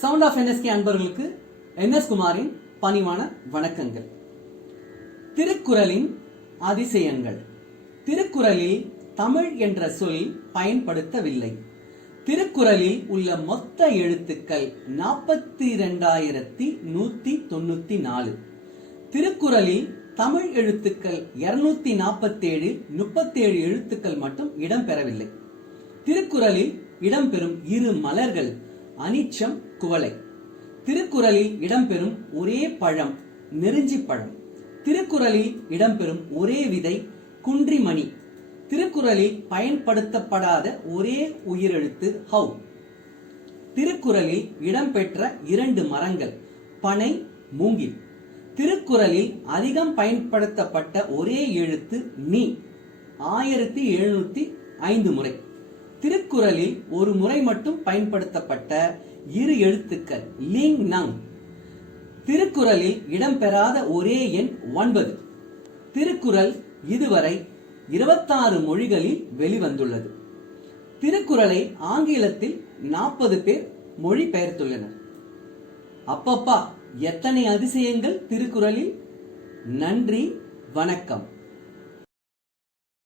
Sound of NSK அன்பர்களுக்கு NS குமாரின் பணிவான வணக்கங்கள். திருக்குறளின் அதிசயங்கள். திருக்குறளில் தமிழ் என்ற சொல் பயன்படுத்தவில்லை. திருக்குறளில் உள்ள மொத்த எழுத்துக்கள் 42,194. திருக்குறளில் தமிழ் எழுத்துக்கள் 247, 37 எழுத்துக்கள் மட்டும் இடம்பெறவில்லை. திருக்குறளில் இடம்பெறும் இரு மலர்கள் அனிச்சம், குவளை. திருக்குறளில் இடம்பெறும் ஒரே பழம் நெருஞ்சி பழம். திருக்குறளில் இடம்பெறும் ஒரே விதை குன்றிமணி. திருக்குறளில் பயன்படுத்தப்படாத ஒரே உயிரெழுத்து ஹவ். திருக்குறளில் இடம்பெற்ற 2 மரங்கள் பனை, மூங்கில். திருக்குறளில் அதிகம் பயன்படுத்தப்பட்ட ஒரே எழுத்து நீ, 1705 முறை. திருக்குறளில் ஒரு முறை மட்டும் பயன்படுத்தப்பட்ட 2 எழுத்துக்கள் லிங் நங். திருக்குறளில் இடம்பெறாத ஒரே எண் 9. திருக்குறள் இதுவரை 26 மொழிகளில் வெளிவந்துள்ளது. திருக்குறளை ஆங்கிலத்தில் 40 பேர் மொழிபெயர்த்துள்ளனர். அப்பப்பா, எத்தனை அதிசயங்கள் திருக்குறளில்! நன்றி, வணக்கம்.